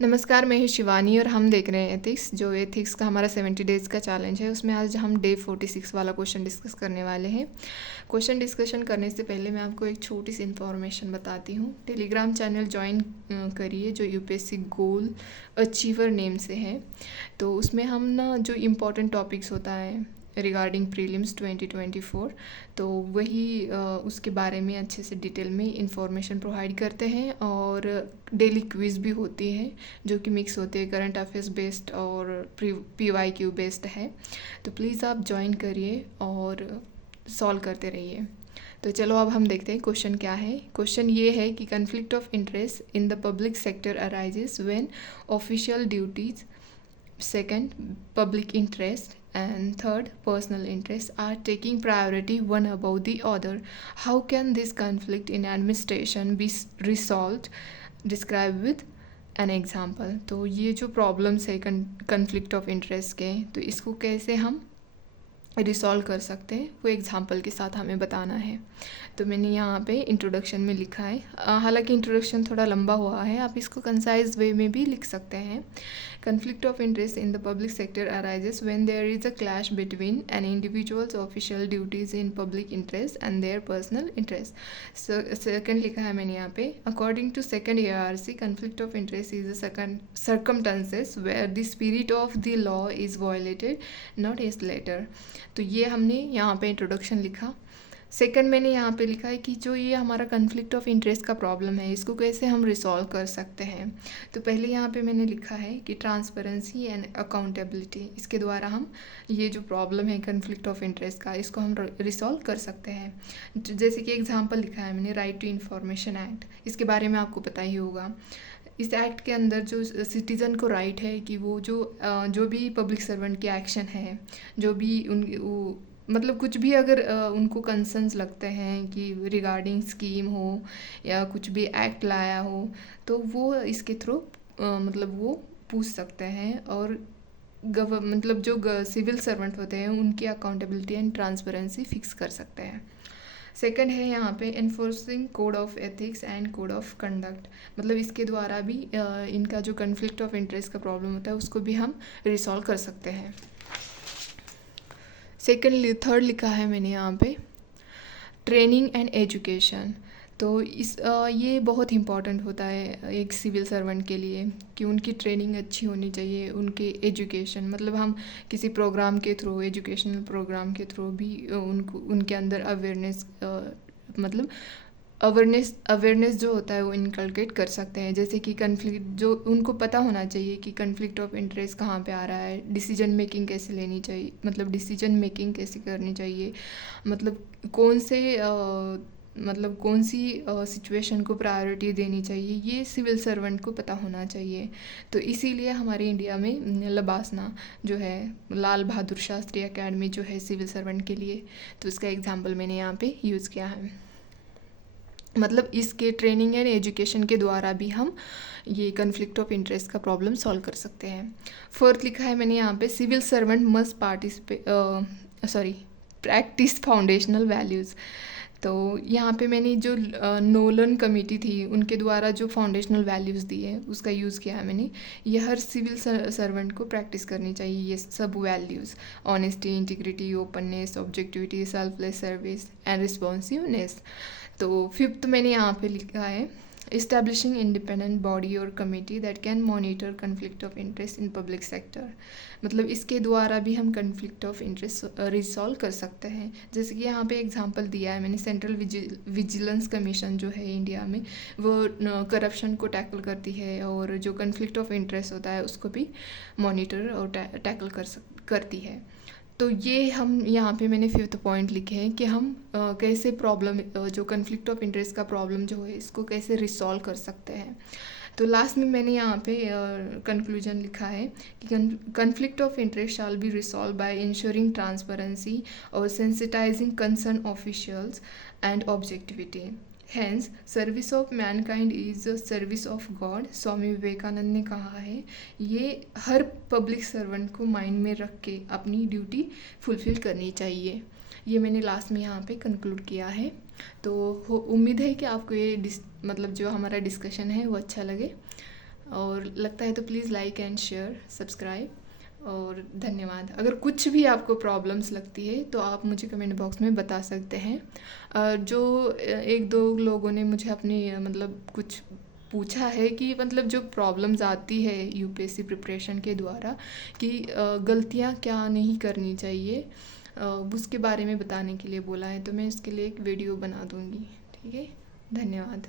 नमस्कार, मैं हूँ शिवानी और हम देख रहे हैं एथिक्स। जो एथिक्स का हमारा 70 डेज़ का चैलेंज है, उसमें आज हम डे 46 वाला क्वेश्चन डिस्कस करने वाले हैं। क्वेश्चन डिस्कशन करने से पहले मैं आपको एक छोटी सी इन्फॉर्मेशन बताती हूँ। टेलीग्राम चैनल ज्वाइन करिए जो यूपीएससी गोल अचीवर नेम से है। तो उसमें हम ना जो इम्पोर्टेंट टॉपिक्स होता है रिगार्डिंग प्रीलिम्स 2024, तो वही उसके बारे में अच्छे से डिटेल में इंफॉर्मेशन प्रोवाइड करते हैं और डेली क्विज़ भी होती है जो कि मिक्स होती है, करंट अफेयर्स बेस्ड और PYQ बेस्ड है। तो प्लीज़ आप ज्वाइन करिए और सॉल्व करते रहिए। तो चलो अब हम देखते हैं क्वेश्चन क्या है। क्वेश्चन ये है कि conflict of interest in the public sector arises when official duties, second public interest, and third personal interest are taking priority one above the other. How can this conflict in administration be resolved? Describe with an example. तो ये जो problems है conflict of interest के, तो इसको कैसे हम resolve कर सकते हैं वो एग्जांपल के साथ हमें बताना है। तो मैंने यहाँ पे इंट्रोडक्शन में लिखा है, हालांकि इंट्रोडक्शन थोड़ा लंबा हुआ है, आप इसको कंसाइज वे में भी लिख सकते हैं। Conflict of interest in the public sector arises when there is a clash between an individuals official duties in public interest and their personal interest. Second लिखा है मैंने यहाँ पे, according to second ARC, conflict of interest is a circumstances where the spirit of the law is violated, not its letter। तो ये हमने यहाँ पे इंट्रोडक्शन लिखा। सेकंड मैंने यहाँ पे लिखा है कि जो ये हमारा कन्फ्लिक्ट ऑफ इंटरेस्ट का प्रॉब्लम है, इसको कैसे हम रिसॉल्व कर सकते हैं। तो पहले यहाँ पे मैंने लिखा है कि ट्रांसपेरेंसी एंड अकाउंटेबिलिटी, इसके द्वारा हम ये जो प्रॉब्लम है कन्फ्लिक्ट ऑफ इंटरेस्ट का, इसको हम रिसॉल्व कर सकते हैं। जैसे कि एग्जाम्पल लिखा है मैंने, राइट टू इन्फॉर्मेशन एक्ट, इसके बारे में आपको पता ही होगा। इस एक्ट के अंदर जो सिटीज़न को राइट है कि वो जो भी पब्लिक सर्वेंट के एक्शन है, जो भी मतलब कुछ भी अगर उनको कंसर्न्स लगते हैं कि रिगार्डिंग स्कीम हो या कुछ भी एक्ट लाया हो, तो वो इसके थ्रू मतलब वो पूछ सकते हैं और मतलब जो सिविल सर्वेंट होते हैं उनकी अकाउंटेबिलिटी एंड ट्रांसपेरेंसी फिक्स कर सकते हैं। सेकंड है यहाँ पे enforcing code of ethics and code of conduct, मतलब इसके द्वारा भी इनका जो कन्फ्लिक्ट ऑफ इंटरेस्ट का प्रॉब्लम होता है उसको भी हम रिसॉल्व कर सकते हैं। थर्ड लिखा है मैंने यहाँ पे, ट्रेनिंग एंड एजुकेशन। तो ये बहुत इम्पॉर्टेंट होता है एक सिविल सर्वेंट के लिए कि उनकी ट्रेनिंग अच्छी होनी चाहिए, उनके एजुकेशन, मतलब हम किसी प्रोग्राम के थ्रू, एजुकेशनल प्रोग्राम के थ्रू भी उनके अंदर मतलब अवेयरनेस जो होता है वो इनकलकेट कर सकते हैं। जैसे कि कन्फ्लिक्ट, जो उनको पता होना चाहिए कि कन्फ्लिक्ट ऑफ इंटरेस्ट कहाँ पे आ रहा है, डिसीजन मेकिंग कैसे लेनी चाहिए, मतलब डिसीजन मेकिंग कैसे करनी चाहिए, मतलब कौन सी सिचुएशन को प्रायोरिटी देनी चाहिए, ये सिविल सर्वेंट को पता होना चाहिए। तो इसीलिए हमारे इंडिया में लबासना जो है, लाल बहादुर शास्त्री एकेडमी जो है सिविल सर्वेंट के लिए, तो उसका एग्जाम्पल मैंने यहाँ पे यूज़ किया है। मतलब इसके ट्रेनिंग एंड एजुकेशन के द्वारा भी हम ये कन्फ्लिक्ट ऑफ इंटरेस्ट का प्रॉब्लम सॉल्व कर सकते हैं। फोर्थ लिखा है मैंने यहाँ पे, civil servant must practice foundational values. तो यहाँ पे मैंने जो नोलन कमेटी थी उनके द्वारा जो फाउंडेशनल वैल्यूज़ दी है उसका यूज़ किया है मैंने। ये हर सिविल सर्वेंट को प्रैक्टिस करनी चाहिए ये सब values, honesty, integrity, openness, objectivity, selfless service and responsiveness. तो फिफ्थ मैंने यहाँ पे लिखा है, इस्टेब्लिशिंग इंडिपेंडेंट बॉडी और committee that can monitor conflict of interest in public sector. मतलब इसके द्वारा भी हम कन्फ्लिक्ट ऑफ इंटरेस्ट रिसॉल्व कर सकते हैं। जैसे कि यहाँ पे एग्जांपल दिया है मैंने, सेंट्रल विजिलेंस कमीशन जो है इंडिया में, वो करप्शन को टैकल करती है और जो कन्फ्लिक्ट ऑफ इंटरेस्ट होता है उसको भी मॉनिटर और टैकल करती है। तो ये हम यहाँ पे मैंने फिफ्थ पॉइंट लिखे हैं कि हम कैसे प्रॉब्लम, जो कन्फ्लिक्ट ऑफ इंटरेस्ट का प्रॉब्लम जो है इसको कैसे रिसॉल्व कर सकते हैं। तो लास्ट में मैंने यहाँ पे कंक्लूजन लिखा है कि conflict of interest shall be resolve by ensuring transparency और sensitising concern officials and objectivity. Hence service of mankind is service of God, Swami Vivekananda ने कहा है। ये हर पब्लिक सर्वेंट को माइंड में रख के अपनी ड्यूटी फुलफ़िल करनी चाहिए। ये मैंने लास्ट में यहाँ पे कंक्लूड किया है। तो उम्मीद है कि आपको ये मतलब जो हमारा डिस्कशन है वो अच्छा लगे। और लगता है तो please like and share, subscribe. और धन्यवाद। अगर कुछ भी आपको प्रॉब्लम्स लगती है तो आप मुझे कमेंट बॉक्स में बता सकते हैं। जो एक दो लोगों ने मुझे अपनी मतलब कुछ पूछा है कि मतलब जो प्रॉब्लम्स आती है यूपीएससी प्रिपरेशन के द्वारा कि गलतियां क्या नहीं करनी चाहिए, उसके बारे में बताने के लिए बोला है, तो मैं इसके लिए एक वीडियो बना दूँगी। ठीक है, धन्यवाद।